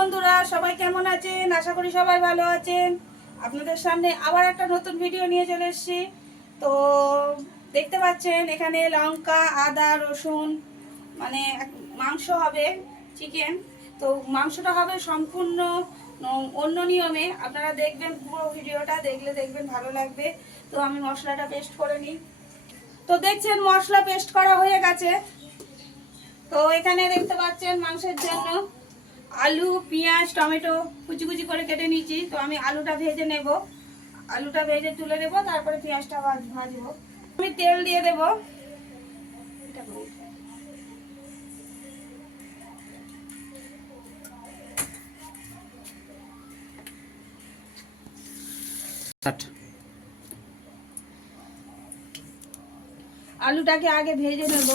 বন্ধুরা, সবাই কেমন আছেন? আশা করি সবাই ভালো আছেন। আপনাদের সামনে আবার একটা নতুন ভিডিও নিয়ে চলে এসেছি। তো দেখতে পাচ্ছেন এখানে লঙ্কা, আদা, রসুন, মানে মাংস হবে, চিকেন। তো মাংসটা হবে সম্পূর্ণ অন্য নিয়মে। আপনারা দেখবেন, পুরো ভিডিওটা দেখবেন ভালো লাগবে। তো আমি মশলাটা পেস্ট করে নিই। তো দেখছেন মশলা পেস্ট করা হয়ে গেছে। তো এখানে দেখতে পাচ্ছেন মাংসের জন্য আলু, পেঁয়াজ, টমেটো কুচি কুচি করে কেটে নিয়েছি। তো আমি আলুটা ভেজে নেব, আলুটা ভেজে তুলে নেব, তারপরে পেঁয়াজটা ভাজবো। আমি তেল দিয়ে দেব। আলুটাকে আগে ভেজে নেব।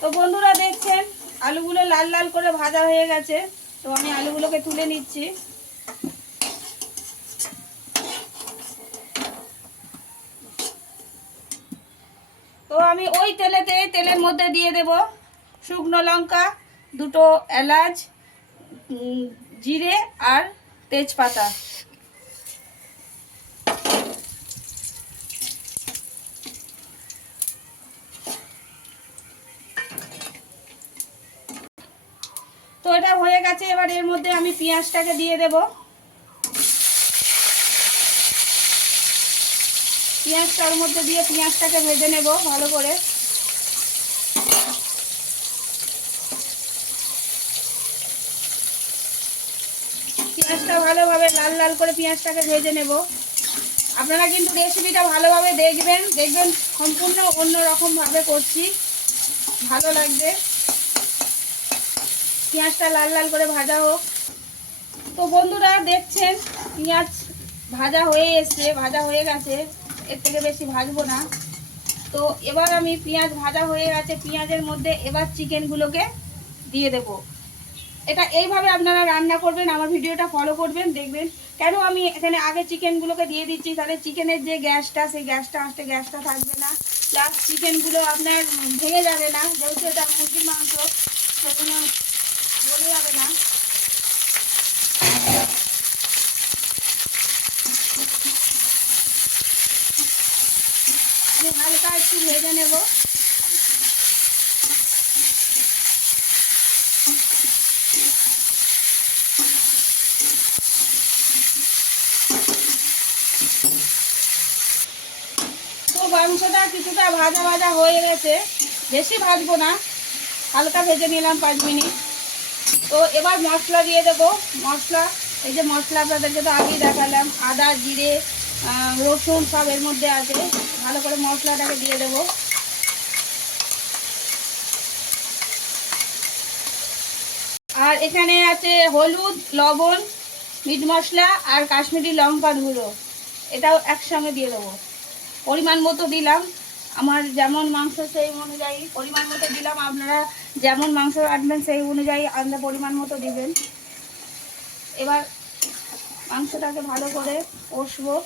তো বন্ধুরা দেখছেন আলুগুলো লাল লাল করে ভাজা হয়ে গেছে। তো আমি আলুগুলোকে তুলে নিচ্ছি। তো আমি ওই তেলের মধ্যে দিয়ে দেব শুকনো লঙ্কা, দুটো এলাচ, জিরে আর তেজপাতা। তো এটা হয়ে গেছে। এবার এর মধ্যে আমি পেঁয়াজটাকে দিয়ে দেব। পেঁয়াজটার মধ্যে দিয়ে পেঁয়াজটাকে ভেজে নেব ভালো করে। পেঁয়াজটা ভালোভাবে লাল লাল করে পেঁয়াজটাকে ভেজে নেব। আপনারা কিন্তু রেসিপিটা ভালোভাবে দেখবেন সম্পূর্ণ অন্য রকমভাবে করছি, ভালো লাগবে। পেঁয়াজটা লাল লাল করে ভাজা হোক। তো বন্ধুরা দেখছেন পেঁয়াজ ভাজা হয়ে এসছে, ভাজা হয়ে গেছে। এর থেকে বেশি ভাজবো না। তো এবার আমি পেঁয়াজ ভাজা হয়ে গেছে, পেঁয়াজের মধ্যে এবার চিকেনগুলোকে দিয়ে দেব। এটা এইভাবে আপনারা রান্না করবেন, আমার ভিডিওটা ফলো করবেন, দেখবেন। কেন আমি এখানে আগে চিকেনগুলোকে দিয়ে দিচ্ছি, তাহলে চিকেনের যে গ্যাসটা, সেই গ্যাসটা থাকবে না। প্লাস চিকেনগুলো আপনার ভেঙে যাবে না, যেহেতু এটা মুরগির মাংস, সেজন্য গলে যাবে না। আমি হালকা একটু ভেজে নেব। তো মাংসটা কিছুটা ভাজা ভাজা হয়ে গেছে, বেশি ভাজবো না, হালকা ভেজে নিলাম 5 মিনিট। তো এবার মশলা দিয়ে দেব। মশলা, এই যে মশলা আপনাদেরকে তো আগেই দেখালাম, আদা, জিরে, রসুন সব এর মধ্যে আছে। ভালো করে মশলাটাকে দিয়ে দেব। আর এখানে আছে হলুদ, লবণ, মিট মশলা আর কাশ্মীরি লঙ্কার গুঁড়ো, এটাও একসঙ্গে দিয়ে দেবো। পরিমাণ মতো দিলাম, আমার যেমন মাংস সেই অনুযায়ী পরিমাণ মতো দিলাম। আপনারা যেমন মাংস রাখবেন সেই অনুযায়ী আপনারা পরিমাণ মতো দিবেন। এবার মাংসটাকে ভালো করে কষবো।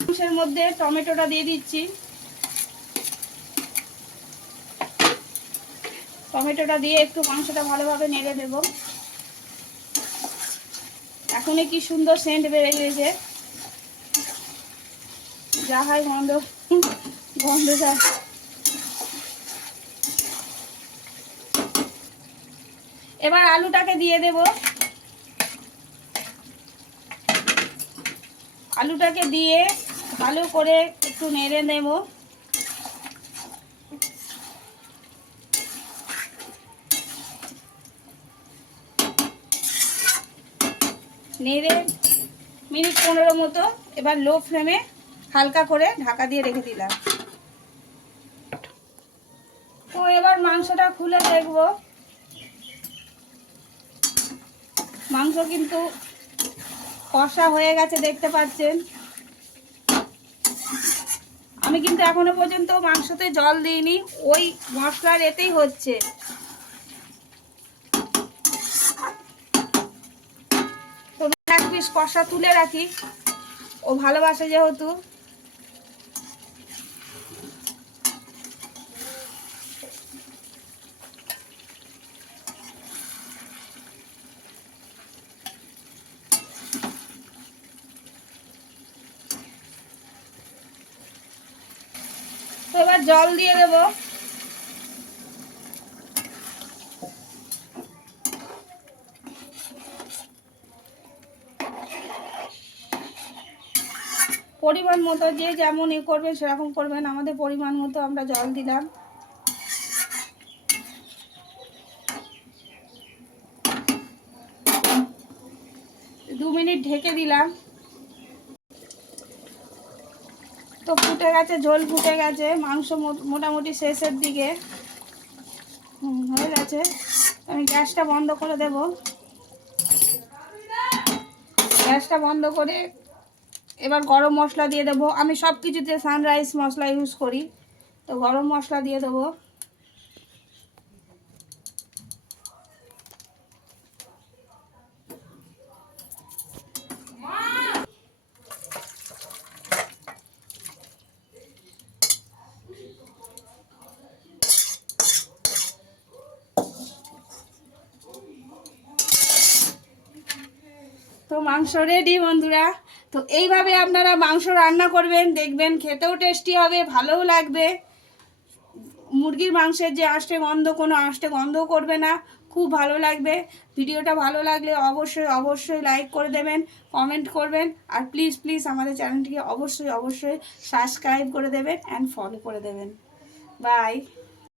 মাংসের মধ্যে টমেটোটা দিয়ে দিচ্ছি। টমেটোটা দিয়ে একটু মাংসটা ভালোভাবে নেড়ে দেব। এখনই কি সুন্দর সেন্ট বেরিয়ে গেছে, যা হয় গন্ধটা। এবার আলুটাকে দিয়ে দেব। আলুটাকে দিয়ে ভালো করে একটু নেড়ে নেব। নেড়ে মিনিট 15 মতো এবার লো ফ্লেমে হালকা করে ঢাকা দিয়ে রেখে দিলাম। তো এবার মাংসটা খুলে দেখব। মাংস কিন্তু কষা হয়ে গেছে, দেখতে পাচ্ছেন। আমি কিন্তু এখনো পর্যন্ত মাংসতে জল দিইনি, ওই মশলার এতেই হচ্ছে। তো এক পিস কষা তুলে রাখি, ও ভালোবাসে যেহেতু। তো এবার জল দিয়ে দেব। পরিমাণ মতো, যে যেমন করবেন সেরকম করবেন। আমাদের পরিমাণ মতো আমরা জল দিলাম। 2 মিনিট ঢেকে দিলাম। তো ফুটে গেছে, ঝোল ফুটে গেছে, মাংস মোটামুটি শেষের দিকে হয়ে গেছে। আমি গ্যাসটা বন্ধ করে দেব। গ্যাসটা বন্ধ করে এবার গরম মশলা দিয়ে দেবো। আমি সব কিছুতে সানরাইজ মশলা ইউজ করি, তো গরম মশলা দিয়ে দেবো। তো মাংস রেডি বন্ধুরা। তো এইভাবে আপনারা মাংস রান্না করবেন, দেখবেন খেতেও টেস্টি হবে, ভালোও লাগবে। মুরগির মাংসের যে আষ্টে গন্ধ, কোনো আষ্টে গন্ধও করবে না, খুব ভালো লাগবে। ভিডিওটা ভালো লাগলে অবশ্যই অবশ্যই লাইক করে দেবেন, কমেন্ট করবেন, আর প্লিজ প্লিজ আমাদের চ্যানেলটিকে অবশ্যই অবশ্যই সাবস্ক্রাইব করে দেবেন অ্যান্ড ফলো করে দেবেন। বাই।